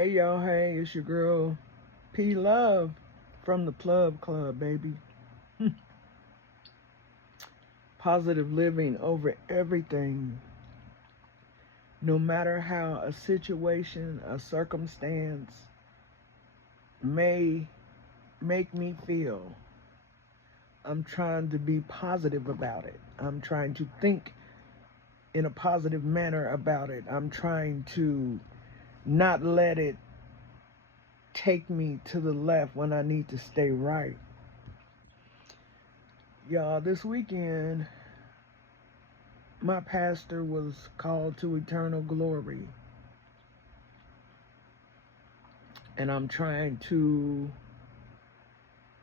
Hey y'all, hey, it's your girl P Love from the Plug Club, baby. Positive living over everything. No matter how a situation, a circumstance may make me feel, I'm trying to be positive about it. I'm trying to think in a positive manner about it. I'm trying to not let it take me to the left when I need to stay right. Y'all, this weekend, my pastor was called to eternal glory. And I'm trying to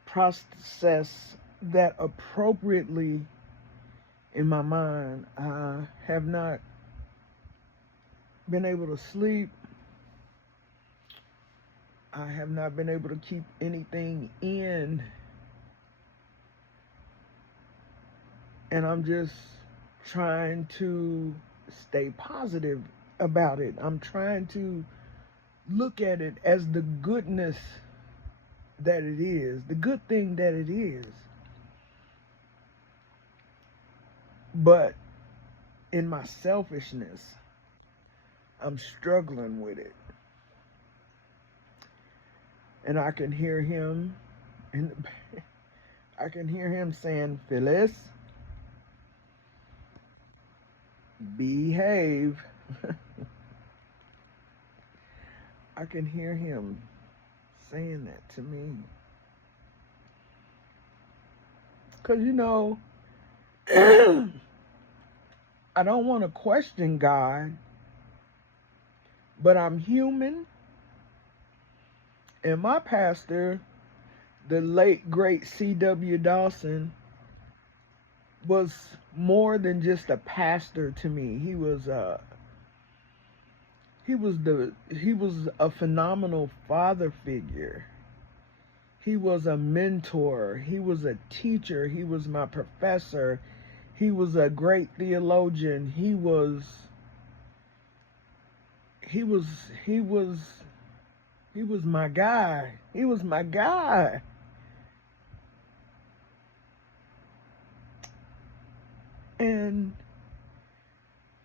process that appropriately in my mind. I have not been able to sleep. I have not been able to keep anything in. And I'm just trying to stay positive about it. I'm trying to look at it as the goodness that it is, the good thing that it is. But in my selfishness, I'm struggling with it. And I can hear him in the I can hear him saying, Phyllis, behave. I can hear him saying that to me. Because, I don't want to question God, but I'm human. And my pastor, the late, great C.W. Dawson, was more than just a pastor to me. He was a phenomenal father figure. He was a mentor. He was a teacher. He was my professor. He was a great theologian. He was my guy. He was my guy. And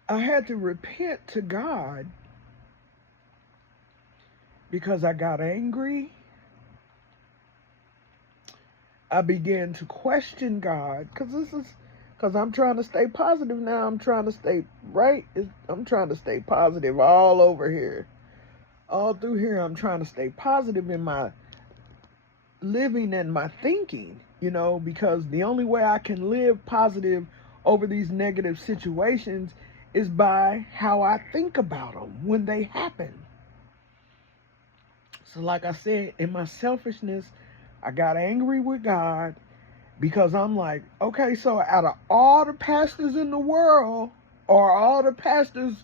I had to repent to God because I got angry. I began to question God because I'm trying to stay positive now. I'm trying to stay right. I'm trying to stay positive all over here. All through here, I'm trying to stay positive in my living and my thinking, because the only way I can live positive over these negative situations is by how I think about them when they happen. So like I said, in my selfishness, I got angry with God because I'm like, okay, so out of all the pastors in the world or all the pastors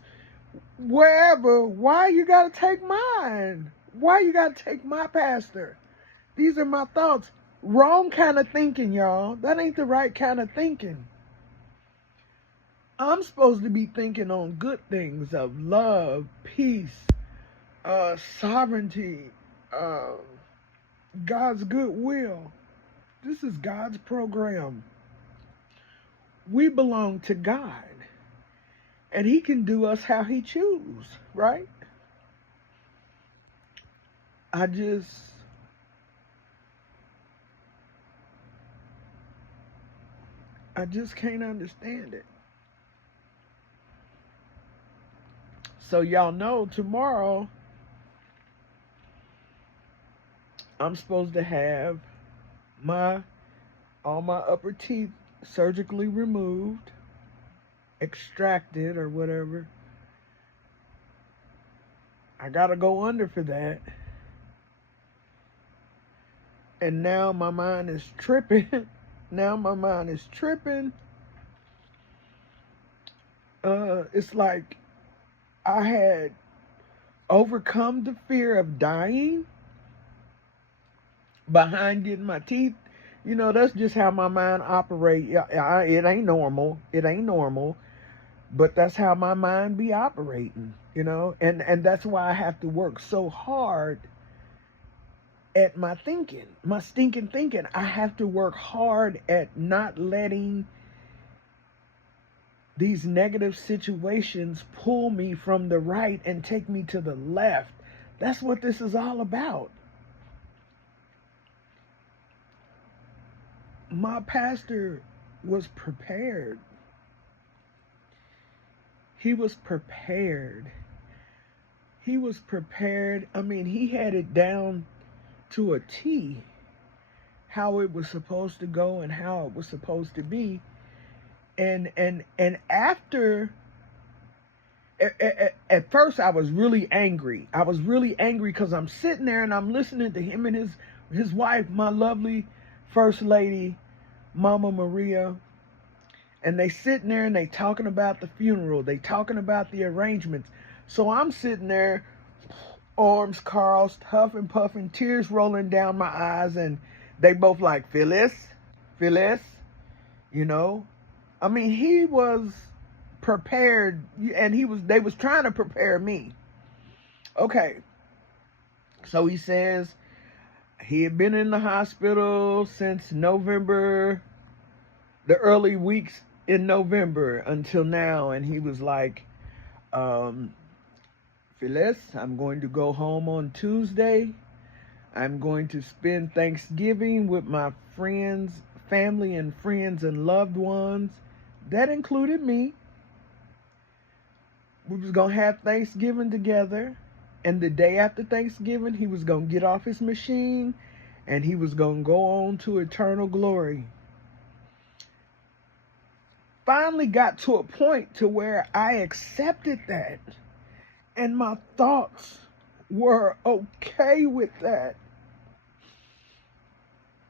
wherever, why you got to take mine? Why you got to take my pastor? These are my thoughts. Wrong kind of thinking, y'all. That ain't the right kind of thinking. I'm supposed to be thinking on good things of love, peace, sovereignty, God's goodwill. This is God's program. We belong to God. And he can do us how he chooses, right? I just can't understand it. So y'all know tomorrow I'm supposed to have all my upper teeth surgically removed, extracted or whatever. I gotta go under for that. And now my mind is tripping. It's like I had overcome the fear of dying behind getting my teeth. That's just how my mind operates. It ain't normal. But that's how my mind be operating, you know, and that's why I have to work so hard at my thinking, my stinking thinking. I have to work hard at not letting these negative situations pull me from the right and take me to the left. That's what this is all about. My pastor was prepared. He was prepared. He was prepared. I mean, he had it down to a T how it was supposed to go and how it was supposed to be. And after at first I was really angry. I was really angry because I'm sitting there and I'm listening to him and his wife, my lovely first lady, Mama Maria, and they sitting there and they talking about the funeral. They talking about the arrangements. So I'm sitting there, arms crossed, huffing, puffing, tears rolling down my eyes, and they both like, Phyllis, Phyllis, you know. I mean, he was prepared, and they was trying to prepare me. Okay, so he says he had been in the hospital since November, the early weeks in November until now, and he was like, Phyllis, I'm going to go home on Tuesday. I'm going to spend Thanksgiving with my friends, family and friends and loved ones. That included me. We was going to have Thanksgiving together. And the day after Thanksgiving, he was going to get off his machine and he was going to go on to eternal glory. Finally got to a point to where I accepted that. And my thoughts were okay with that.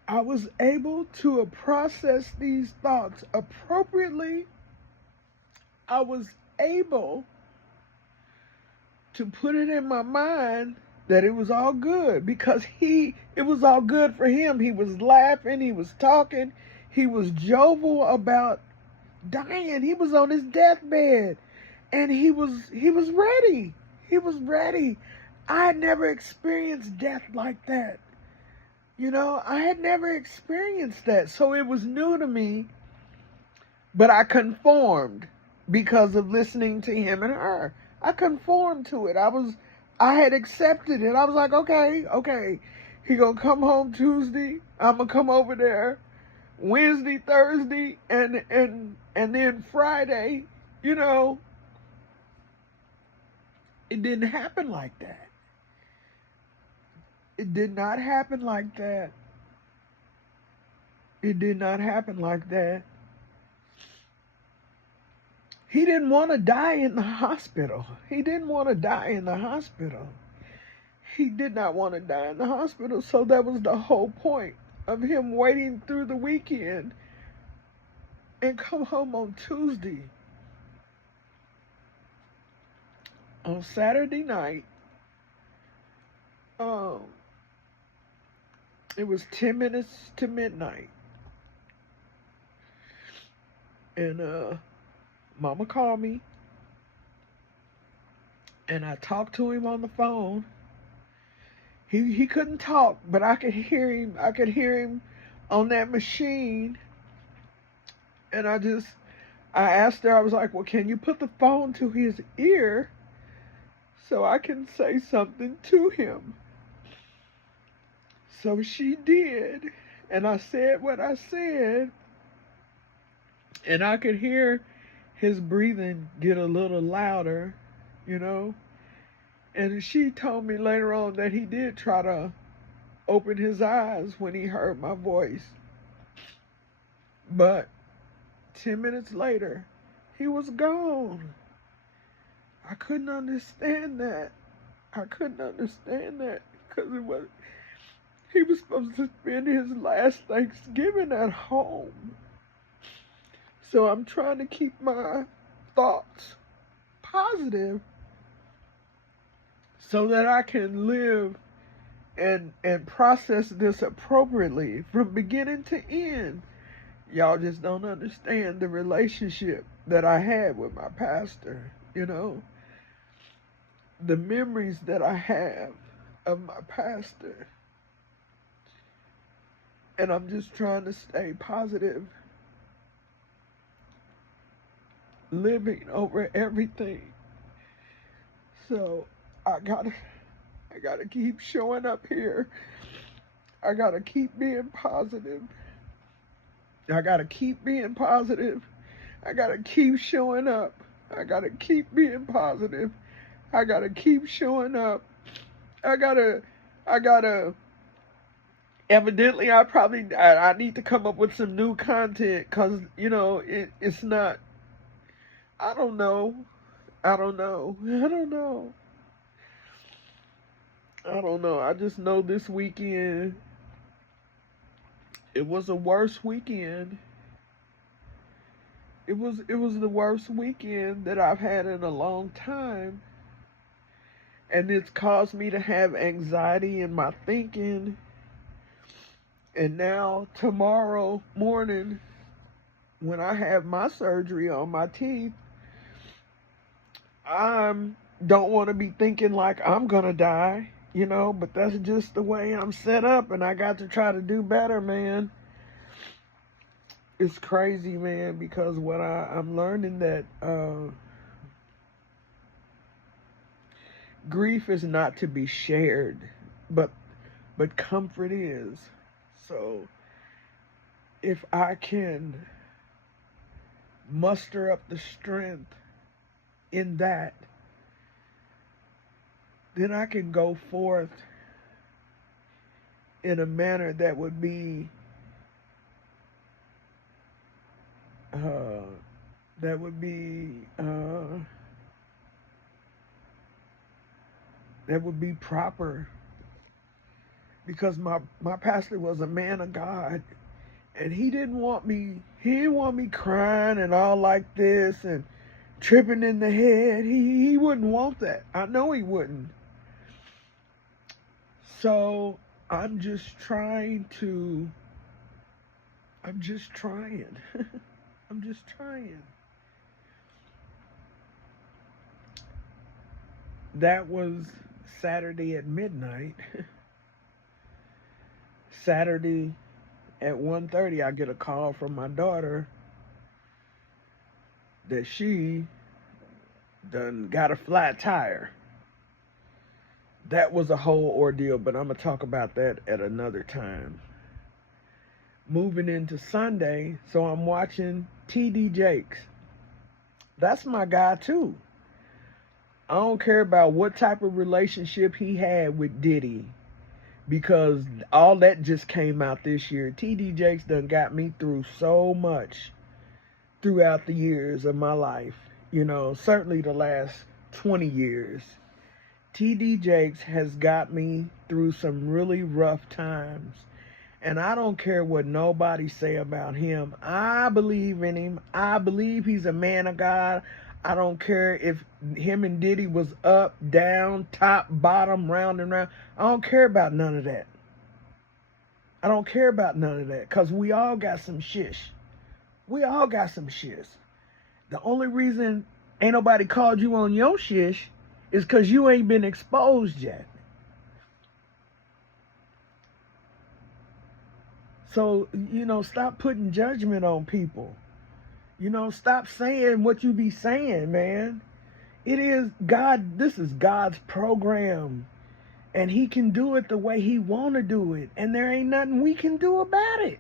I was able to process these thoughts appropriately. I was able to put it in my mind that it was all good because it was all good for him. He was laughing, he was talking, he was jovial about dying. He was on his deathbed and he was ready. He was ready. I had never experienced death like that. You know, I had never experienced that. So it was new to me, but I conformed because of listening to him and her. I conformed to it. I had accepted it. I was like, okay. He gonna come home Tuesday. I'm gonna come over there Wednesday, Thursday, and then Friday. You know, it didn't happen like that. It did not happen like that. It did not happen like that. He didn't want to die in the hospital. He didn't want to die in the hospital. He did not want to die in the hospital. So that was the whole point of him waiting through the weekend and come home on Tuesday. On Saturday night, it was 10 minutes to midnight. And Mama called me. And I talked to him on the phone. He couldn't talk, but I could hear him. I could hear him on that machine. And I asked her, I was like, well, can you put the phone to his ear so I can say something to him? So she did, and I said what I said, and I could hear his breathing get a little louder, you know. And she told me later on that he did try to open his eyes when he heard my voice. But 10 minutes later, he was gone. I couldn't understand that. I couldn't understand that because he was supposed to spend his last Thanksgiving at home. So I'm trying to keep my thoughts positive so that I can live and process this appropriately from beginning to end. Y'all just don't understand the relationship that I had with my pastor, the memories that I have of my pastor. And I'm just trying to stay positive, living over everything. So I gotta keep showing up here. I gotta keep being positive. I gotta keep being positive. I gotta keep showing up. I gotta keep being positive. I gotta keep showing up. I gotta evidently I need to come up with some new content, because it's not, I don't know. I don't know. I don't know. I don't know. I just know this weekend, it was a worse weekend. It was the worst weekend that I've had in a long time. And it's caused me to have anxiety in my thinking. And now tomorrow morning, when I have my surgery on my teeth, I don't want to be thinking like I'm gonna die, but that's just the way I'm set up, and I got to try to do better, man. It's crazy, man, because what I'm learning that grief is not to be shared, but comfort is. So if I can muster up the strength in that, then I can go forth in a manner that would be proper, because my pastor was a man of God, and he didn't want me crying and all like this and tripping in the head. He wouldn't want that. I know he wouldn't. So I'm just trying. I'm just trying. That was Saturday at midnight. Saturday at 1:30, I get a call from my daughter that she done got a flat tire. That was a whole ordeal, but I'm going to talk about that at another time. Moving into Sunday, so I'm watching TD Jakes. That's my guy too. I don't care about what type of relationship he had with Diddy, because all that just came out this year. TD Jakes done got me through so much throughout the years of my life. Certainly the last 20 years. TD Jakes has got me through some really rough times. And I don't care what nobody say about him. I believe in him. I believe he's a man of God. I don't care if him and Diddy was up, down, top, bottom, round and round. I don't care about none of that. I don't care about none of that, because we all got some shish. We all got some shish. The only reason ain't nobody called you on your shish is because you ain't been exposed yet. So, stop putting judgment on people. Stop saying what you be saying, man. It is God. This is God's program. And he can do it the way he want to do it. And there ain't nothing we can do about it.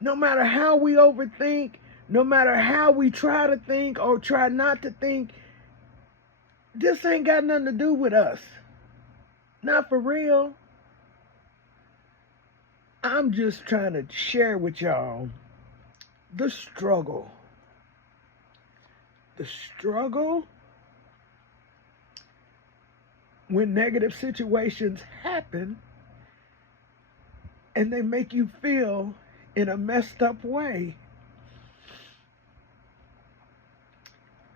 No matter how we overthink, no matter how we try to think or try not to think, this ain't got nothing to do with us. Not for real. I'm just trying to share with y'all the struggle. The struggle when negative situations happen and they make you feel in a messed up way.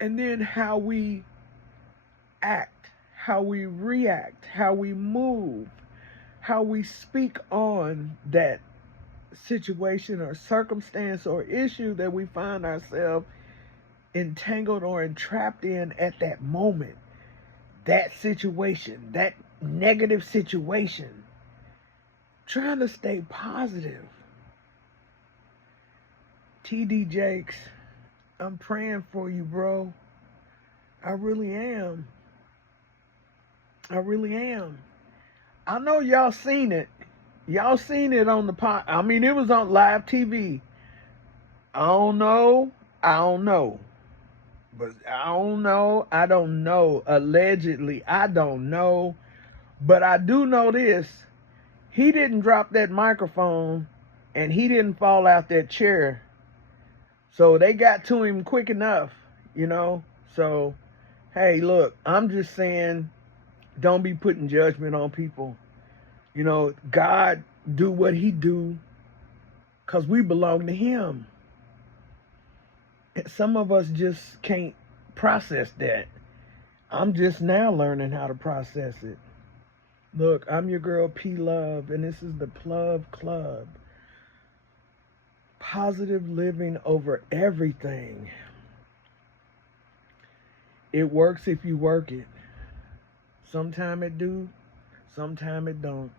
And then how we act, how we react, how we move, how we speak on that situation or circumstance or issue that we find ourselves entangled or entrapped in at that moment, that situation, that negative situation, trying to stay positive. TD Jakes, I'm praying for you, bro. I really am. I really am. I know y'all seen it. Y'all seen it on the pod. I mean, it was on live TV. I don't know. But I don't know. Allegedly, I don't know. But I do know this. He didn't drop that microphone and he didn't fall out that chair. So they got to him quick enough, you know. So, hey, look, I'm just saying, don't be putting judgment on people. You know, God do what he do because we belong to him. And some of us just can't process that. I'm just now learning how to process it. Look, I'm your girl P Love, and this is the Plove Club. Positive living over everything. It works if you work it. Sometime it do, sometime it don't.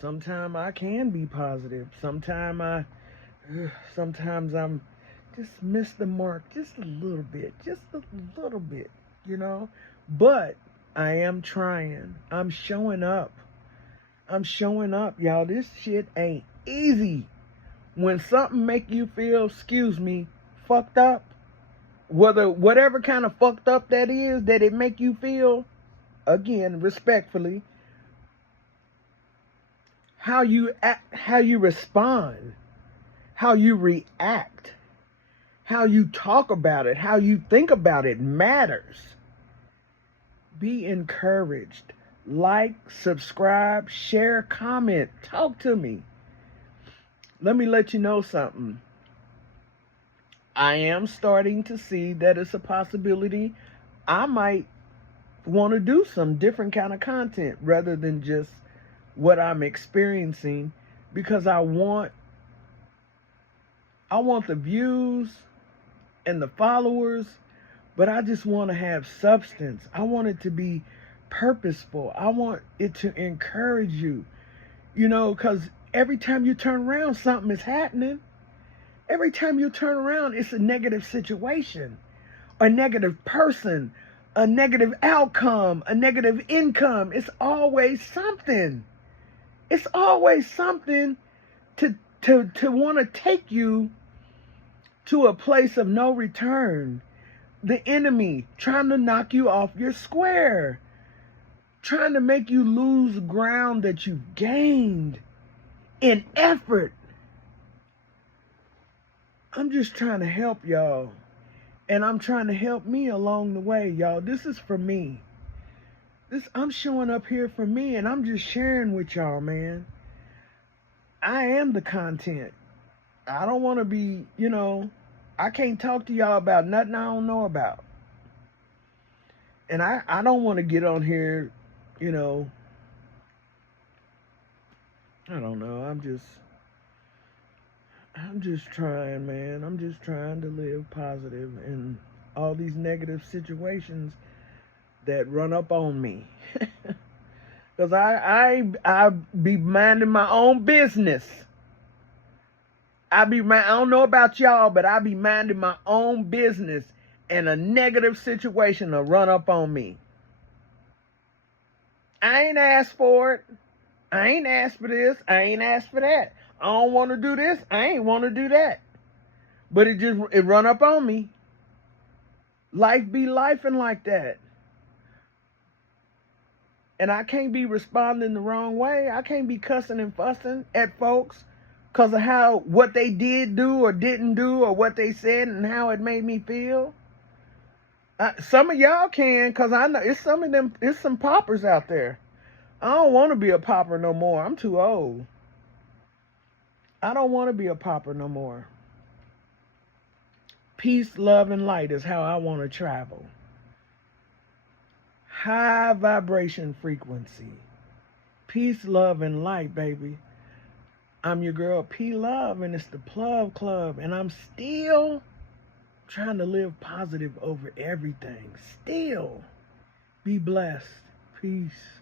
Sometime I can be positive. Sometimes I'm just miss the mark just a little bit, you know. But I am trying. I'm showing up, y'all. This shit ain't easy. When something make you feel, fucked up, whatever kind of fucked up that is, that it make you feel, again, respectfully, how you act, how you respond, how you react, how you talk about it, how you think about it matters. Be encouraged. Like, subscribe, share, comment, talk to me. Let me let you know something. I am starting to see that it's a possibility I might want to do some different kind of content rather than just what I'm experiencing, because I want the views and the followers, but I just want to have substance. I want it to be purposeful. I want it to encourage you, you know, because every time you turn around, something is happening. Every time you turn around, it's a negative situation, a negative person, a negative outcome, a negative income. It's always something. It's always something to want to take you to a place of no return. The enemy trying to knock you off your square, trying to make you lose ground that you've gained in effort. I'm just trying to help y'all. And I'm trying to help me along the way, y'all. This is for me. I'm showing up here for me, and I'm just sharing with y'all, man. I am the content. I don't want to be, you know, I can't talk to y'all about nothing I don't know about. And I don't want to get on here, you know, I don't know. I'm just trying, man. I'm just trying to live positive in all these negative situations that run up on me. Because I be minding my own business. I don't know about y'all, but I be minding my own business, and a negative situation will run up on me. I ain't asked for it. I ain't asked for this. I ain't asked for that. I don't want to do this. I ain't want to do that. But it run up on me. Life be lifing like that. And I can't be responding the wrong way. I can't be cussing and fussing at folks because of what they did do or didn't do, or what they said and how it made me feel. Some of y'all can, because I know it's some poppers out there. I don't want to be a popper no more. I'm too old. I don't want to be a popper no more. Peace, love, and light is how I want to travel. High vibration frequency. Peace, love, and light, baby. I'm your girl P Love, and it's the Plug Club, and I'm still trying to live positive over everything. Still. Be blessed. Peace.